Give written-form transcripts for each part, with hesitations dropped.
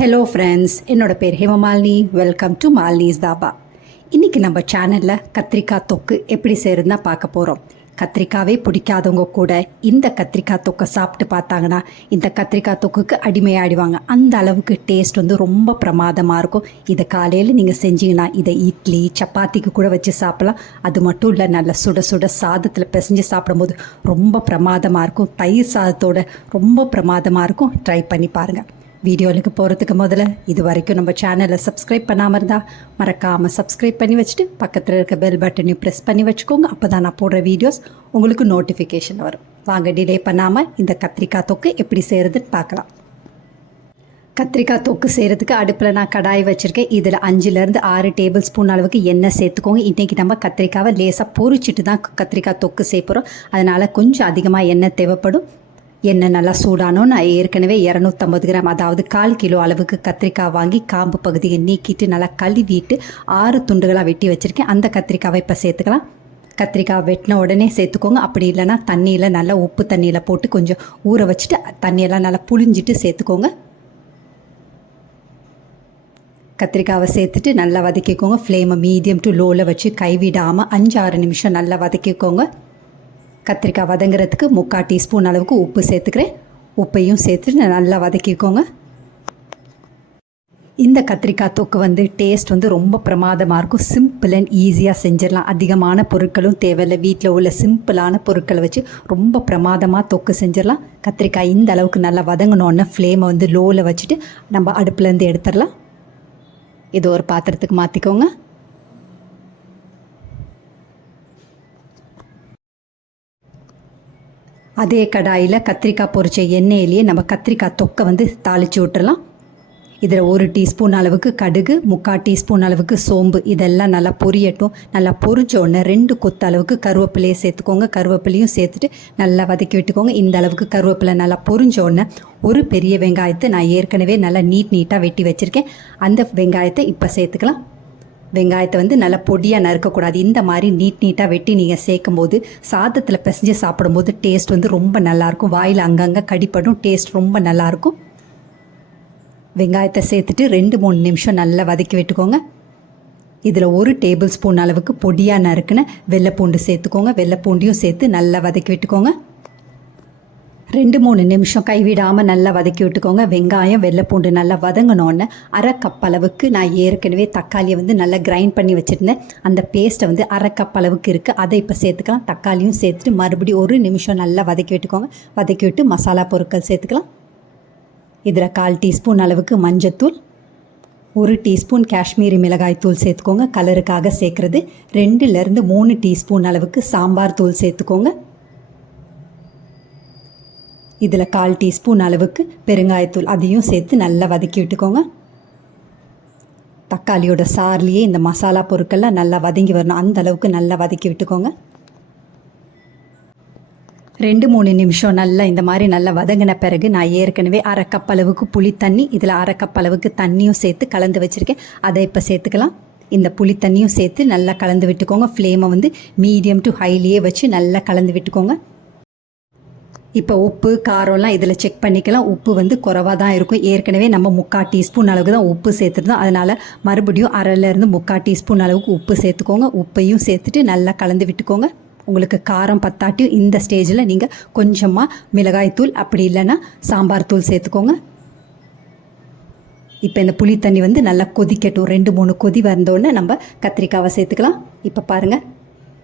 Hello friends, என்னோட பேர் Hemamalini. Welcome to Malini's dhaba. இன்றைக்கி நம்ம சேனலில் கத்திரிக்காய் தொக்கு எப்படி செய்கிறதுனா பார்க்க போகிறோம். கத்திரிக்காவே பிடிக்காதவங்க கூட இந்த கத்திரிக்காய் தொக்கை சாப்பிட்டு பார்த்தாங்கன்னா இந்த கத்திரிக்காய் தொக்குக்கு அடிமையாடிவாங்க. அந்த அளவுக்கு டேஸ்ட் ரொம்ப பிரமாதமாக இருக்கும். இதை காலையில் நீங்கள் செஞ்சீங்கன்னா இதை இட்லி சப்பாத்திக்கு கூட வச்சு சாப்பிட்லாம். அது மட்டும் இல்லை, நல்ல சுட சுட சாதத்தில் பிசைஞ்சு சாப்பிடும்போது ரொம்ப பிரமாதமாக இருக்கும். தயிர் சாதத்தோட ரொம்ப பிரமாதமாக இருக்கும். ட்ரை பண்ணி பாருங்கள். வீடியோவுக்கு போகிறதுக்கு முதல்ல இது வரைக்கும் நம்ம சேனலை சப்ஸ்கிரைப் பண்ணாமல் இருந்தால் மறக்காமல் சப்ஸ்கிரைப் பண்ணி வச்சுட்டு பக்கத்தில் இருக்க பெல் பட்டனையும் ப்ரெஸ் பண்ணி வச்சுக்கோங்க. அப்போ தான் நான் போடுற வீடியோஸ் உங்களுக்கு நோட்டிஃபிகேஷன் வரும். வாங்க டிலே பண்ணாமல் இந்த கத்திரிக்காய் தொக்கு எப்படி செய்கிறதுன்னு பார்க்கலாம். கத்திரிக்காய் தொக்கு செய்கிறதுக்கு அடுப்பில் நான் கடாய் வச்சுருக்கேன். இதில் 5-6 டேபிள் ஸ்பூன் அளவுக்கு எண்ணெய் சேர்த்துக்கோங்க. இன்றைக்கி நம்ம கத்திரிக்காவை லேசாக பொரிச்சிட்டு தான் கத்திரிக்காய் தொக்கு சேர்ப்போம். அதனால் கொஞ்சம் அதிகமாக எண்ணெய் தேவைப்படும். எண்ணெய் நல்லா சூடானோன்னு நான் ஏற்கனவே 250 கிராம், அதாவது 1/4 கிலோ அளவுக்கு கத்திரிக்காய் வாங்கி காம்பு பகுதியை நீக்கிட்டு நல்லா கழுவிட்டு 6 துண்டுகளாக வெட்டி வச்சுருக்கேன். அந்த கத்திரிக்காவை இப்போ சேர்த்துக்கலாம். கத்திரிக்காய் வெட்டின உடனே சேர்த்துக்கோங்க. அப்படி இல்லைனா தண்ணியில் நல்லா உப்பு தண்ணியில் போட்டு கொஞ்சம் ஊற வச்சுட்டு தண்ணியெல்லாம் நல்லா புழிஞ்சிட்டு சேர்த்துக்கோங்க. கத்திரிக்காவை சேர்த்துட்டு நல்லா வதக்கிக்கோங்க. ஃப்ளேமை மீடியம் டு லோவில் வச்சு கைவிடாமல் 5-6 நிமிஷம் நல்லா வதக்கிக்கோங்க. கத்திரிக்காய் வதங்கிறதுக்கு 3/4 டீஸ்பூன் அளவுக்கு உப்பு சேர்த்துக்கிறேன். உப்பையும் சேர்த்துட்டு நல்லா வதக்கிக்கோங்க. இந்த கத்திரிக்காய் தொக்கு டேஸ்ட் ரொம்ப பிரமாதமாக இருக்கும். சிம்பிள் அண்ட் ஈஸியாக செஞ்சிடலாம். அதிகமான பொருட்களும் தேவையில்லை. வீட்டில் உள்ள சிம்பிளான பொருட்களை வச்சு ரொம்ப பிரமாதமாக தொக்கு செஞ்சிடலாம். கத்திரிக்காய் இந்த அளவுக்கு நல்லா வதங்கினோன்னு ஃப்ளேமை லோவில் வச்சுட்டு நம்ம அடுப்புலேருந்து எடுத்துடலாம். இது ஒரு பாத்திரத்துக்கு மாற்றிக்கோங்க. அதே கடாயில் கத்திரிக்காய் பொரிச்ச எண்ணெயிலேயே நம்ம கத்திரிக்காய் தொக்கை தாளித்து விட்டுறலாம். இதில் 1 டீஸ்பூன் அளவுக்கு கடுகு, 3/4 டீஸ்பூன் அளவுக்கு சோம்பு, இதெல்லாம் நல்லா பொரியட்டும். நல்லா பொரிச்ச உடனே 2 கொத்து அளவுக்கு கருவேப்பிலையை சேர்த்துக்கோங்க. கருவேப்பிலையும் சேர்த்துட்டு நல்லா வதக்கி விட்டுக்கோங்க. இந்த அளவுக்கு கருவேப்பிலை நல்லா பொரிஞ்ச உடனே ஒரு பெரிய வெங்காயத்தை நான் ஏற்கனவே நல்லா நீட்டாக வெட்டி வச்சுருக்கேன். அந்த வெங்காயத்தை இப்போ சேர்த்துக்கலாம். வெங்காயத்தை நல்லா பொடியாக நறுக்கக்கூடாது. இந்த மாதிரி நீட்டாக வெட்டி நீங்கள் சேர்க்கும்போது சாதத்தில் பிசைஞ்சு சாப்பிடும்போது டேஸ்ட் ரொம்ப நல்லாயிருக்கும். வாயில் அங்கங்கே கடிப்படும். டேஸ்ட் ரொம்ப நல்லாயிருக்கும். வெங்காயத்தை சேர்த்துட்டு 2-3 நிமிஷம் நல்லா வதக்கி விட்டுக்கோங்க. இதில் 1 டேபிள் ஸ்பூன் அளவுக்கு பொடியாக நறுக்குன வெள்ளைப்பூண்டு சேர்த்துக்கோங்க. வெள்ளைப்பூண்டையும் சேர்த்து நல்லா வதக்கி விட்டுக்கோங்க. 2-3 நிமிஷம் கைவிடாமல் நல்லா வதக்கி விட்டுக்கோங்க. வெங்காயம் வெள்ளைப்பூண்டு நல்லா வதங்கினோன்னு 1/2 கப் அளவுக்கு நான் ஏற்கனவே தக்காளியை நல்லா கிரைண்ட் பண்ணி வச்சுருந்தேன். அந்த பேஸ்ட்டை 1/2 கப் அளவுக்கு இருக்குது. அதை இப்போ சேர்த்துக்கலாம். தக்காளியும் சேர்த்துட்டு மறுபடியும் 1 நிமிஷம் நல்லா வதக்கி விட்டுக்கோங்க. வதக்கி விட்டு மசாலா பொருட்கள் சேர்த்துக்கலாம். இதில் 1/4 டீஸ்பூன் அளவுக்கு மஞ்சத்தூள், 1 டீஸ்பூன் காஷ்மீரி மிளகாய் தூள் சேர்த்துக்கோங்க. கலருக்காக சேர்க்குறது. 2-3 டீஸ்பூன் அளவுக்கு சாம்பார் தூள் சேர்த்துக்கோங்க. இதில் 1/4 டீஸ்பூன் அளவுக்கு பெருங்காயத்தூள், அதையும் சேர்த்து நல்லா வதக்கி விட்டுக்கோங்க. தக்காளியோட சார்லேயே இந்த மசாலா பொருட்கள்லாம் நல்லா வதங்கி வரணும். அந்த அளவுக்கு நல்லா வதக்கி விட்டுக்கோங்க. 2-3 நிமிஷம் நல்லா இந்த மாதிரி நல்லா வதங்கின பிறகு நான் ஏற்கனவே 1/2 கப் அளவுக்கு புளி தண்ணி, இதில் 1/2 கப் அளவுக்கு தண்ணியும் சேர்த்து கலந்து வச்சுருக்கேன். அதை இப்போ சேர்த்துக்கலாம். இந்த புளி தண்ணியும் சேர்த்து நல்லா கலந்து விட்டுக்கோங்க. ஃப்ளேமை மீடியம் டு ஹைலியே வச்சு நல்லா கலந்து விட்டுக்கோங்க. இப்போ உப்பு காரம்லாம் இதில் செக் பண்ணிக்கலாம். உப்பு குறைவாக தான் இருக்கும். ஏற்கனவே நம்ம 3/4 டீஸ்பூன் அளவுக்கு தான் உப்பு சேர்த்துருந்தோம். அதனால் மறுபடியும் 1/2லேருந்து 3/4 டீஸ்பூன் அளவுக்கு உப்பு சேர்த்துக்கோங்க. உப்பையும் சேர்த்துட்டு நல்லா கலந்து விட்டுக்கோங்க. உங்களுக்கு காரம் பத்தாட்டியும் இந்த ஸ்டேஜில் நீங்கள் கொஞ்சமாக மிளகாய்த்தூள், அப்படி இல்லைன்னா சாம்பார் தூள் சேர்த்துக்கோங்க. இப்போ இந்த புளி தண்ணி நல்லா கொதிக்கட்டும். 2-3 கொதி வந்தோடனே நம்ம கத்திரிக்காவை சேர்த்துக்கலாம். இப்போ பாருங்கள்,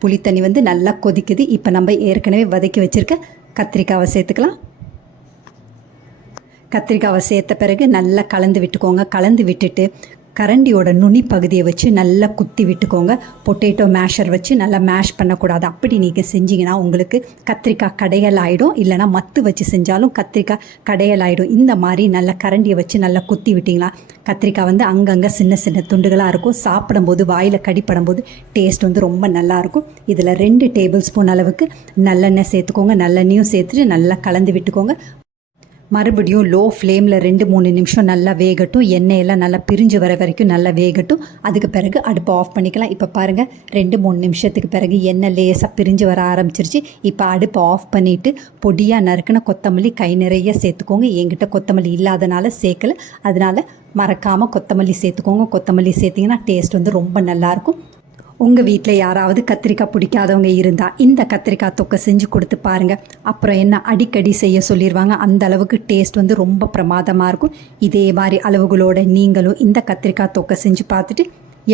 புளி தண்ணி நல்லா கொதிக்குது. இப்போ நம்ம ஏற்கனவே வதக்கி வச்சுருக்க கத்திரிக்காவை சேர்த்துக்கலாம். கத்திரிக்காவை சேர்த்த பிறகு நல்லா கலந்து விட்டுக்கோங்க. கலந்து விட்டுட்டு கரண்டியோட நுனி பகுதியை வச்சு நல்லா குத்தி விட்டுக்கோங்க. பொட்டேட்டோ மேஷர் வச்சு நல்லா மேஷ் பண்ணக்கூடாது. அப்படி நீங்கள் செஞ்சிங்கன்னா உங்களுக்கு கத்திரிக்காய் கடையல் ஆகிடும். இல்லைனா மத்து வச்சு செஞ்சாலும் கத்திரிக்காய் கடையல் ஆகிடும். இந்த மாதிரி நல்லா கரண்டியை வச்சு நல்லா குத்தி விட்டிங்களா கத்திரிக்காய் அங்கங்கே சின்ன சின்ன துண்டுகளாக இருக்கும். சாப்பிடும்போது வாயில் கடிப்படும்போது டேஸ்ட் ரொம்ப நல்லாயிருக்கும். இதில் 2 டேபிள் ஸ்பூன் அளவுக்கு நல்லெண்ணெய் சேர்த்துக்கோங்க. நல்லெண்ணையும் சேர்த்துட்டு நல்லா கலந்து விட்டுக்கோங்க. மறுபடியும் லோ ஃப்ளேமில் 2-3 நிமிஷம் நல்லா வேகட்டும். எண்ணெயெல்லாம் நல்லா பிரிஞ்சு வர வரைக்கும் நல்லா வேகட்டும். அதுக்கு பிறகு அடுப்பை ஆஃப் பண்ணிக்கலாம். இப்போ பாருங்கள், 2-3 நிமிஷத்துக்கு பிறகு எண்ணெய் லேசாக பிரிஞ்சு வர ஆரம்பிச்சிருச்சு. இப்போ அடுப்பை ஆஃப் பண்ணிவிட்டு பொடியாக நறுக்குன கொத்தமல்லி கை நிறைய சேர்த்துக்கோங்க. என்கிட்ட கொத்தமல்லி இல்லாதனால சேர்க்கலை, அதனால் மறக்காமல் கொத்தமல்லி சேர்த்துக்கோங்க. கொத்தமல்லி சேர்த்திங்கன்னா டேஸ்ட் வந்து ரொம்ப நல்லாயிருக்கும். உங்கள் வீட்டில் யாராவது கத்திரிக்காய் பிடிக்காதவங்க இருந்தால் இந்த கத்திரிக்காய் தொக்கை செஞ்சு கொடுத்து பாருங்கள். அப்புறம் என்ன அடிக்கடி செய்ய சொல்லிடுவாங்க. அந்த அளவுக்கு டேஸ்ட் வந்து ரொம்ப பிரமாதமாக இருக்கும். இதே மாதிரி அளவுகளோடு நீங்களும் இந்த கத்திரிக்காய் தொக்கை செஞ்சு பார்த்துட்டு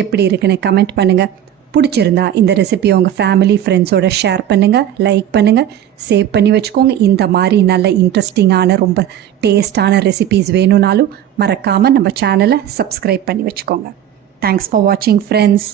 எப்படி இருக்குன்னு கமெண்ட் பண்ணுங்கள். பிடிச்சிருந்தா இந்த ரெசிபியை உங்கள் ஃபேமிலி ஃப்ரெண்ட்ஸோட ஷேர் பண்ணுங்கள், லைக் பண்ணுங்கள், சேவ் பண்ணி வச்சுக்கோங்க. இந்த மாதிரி நல்ல இன்ட்ரெஸ்டிங்கான ரொம்ப டேஸ்டான ரெசிபீஸ் வேணும்னாலும் மறக்காமல் நம்ம சேனலை சப்ஸ்கிரைப் பண்ணி வச்சுக்கோங்க. தேங்க்ஸ் ஃபார் வாட்சிங் ஃப்ரெண்ட்ஸ்.